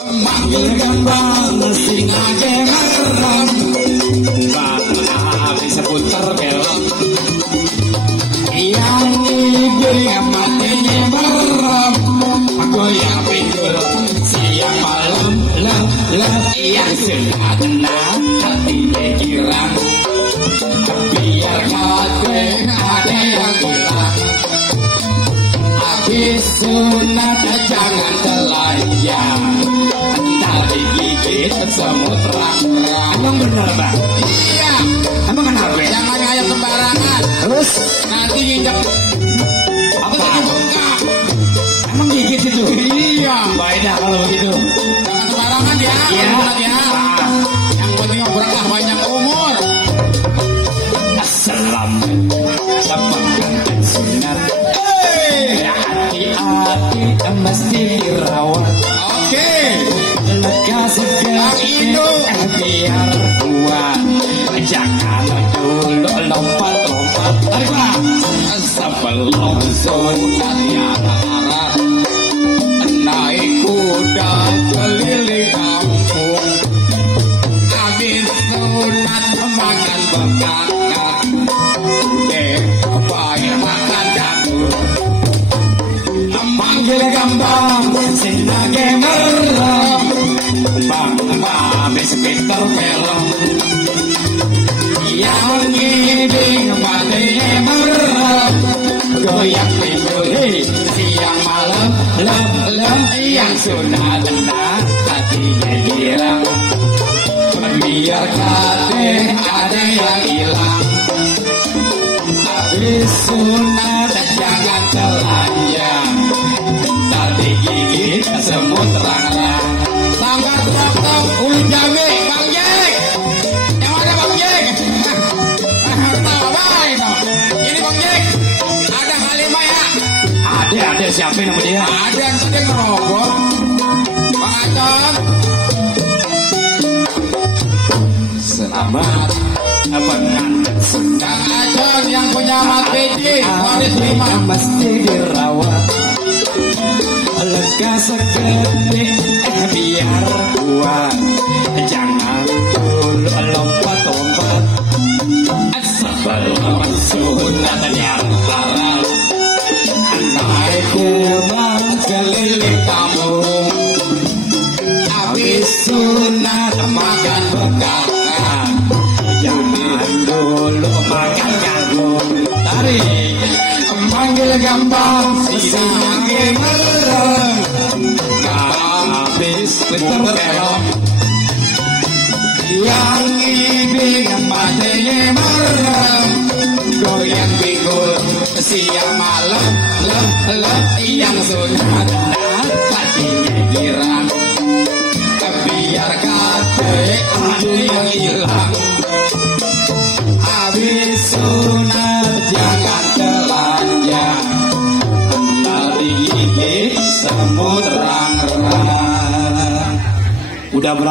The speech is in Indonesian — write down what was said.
Manggil gembang singa gemerem, habis seputar belok. Yang ibing matinya merem, goyang pinggul siang malam lem yang sudah tenang hatinya girang. Biar kadang ada yang bilang, habis sunat jangan telayang. Tadi gigit semut terang-terang. Emang bener bang? Iya. Emang kenapa? Jangan ngayap sembarangan. Terus? Nanti nginjak. Apa tadi bengkak? Emang gigit itu? Iya. Beda kalau begitu. Jangan sembarangan ya. Iya. Ya. Yang penting berkah panjang umur. Selamat sepekan sunat. Hati-hati mesti dirawat. Oke. Lega segar biar kuat. Jangan dulu lompat-lompat. Tariklah. Sebelum sunat yang arah, naik kuda keliling kampung. Habis sunat makan bekak. Manggil gambang singa gemerem, bang habis pinter pelem. Yang ngibing matinya merem, goyang pinggul siang malam lem yang sudah tenang hatinya girang. Biar kadang ada yang hilang, habis sunat jangan telanjang. Tadi gigit semut terang-terang. Sangka tok-tok ulu jame Bang Jek. Yang mana Bang Jek? Tahu baik toh. Ini Bang Jek. Ada Halimah ya? Ada siapa nama dia? Ada yang sedang ngerokok. Bang Acong. Selamat pengantin Bang Acong yang punya mat biji. Waris 5 mesti dirawat. Lega sekali biar kuat. Jangan dulu lompat-lompat. Sebelum sunat yang parah, naik gerbang keliling kampung. Habis sunat makan bekakan. Jangan dulu makan jagung. Tarik manggil gambang singa gemerem, habis pinter belok. Yang ibing matinya merem, goyang pinggul siang malam lem yang sudah tenang hatinya girang. Biar kadang ada yang hilang, habis sunat jangan telanjang. Tadi gigit semut terang-terang. Udah berapa?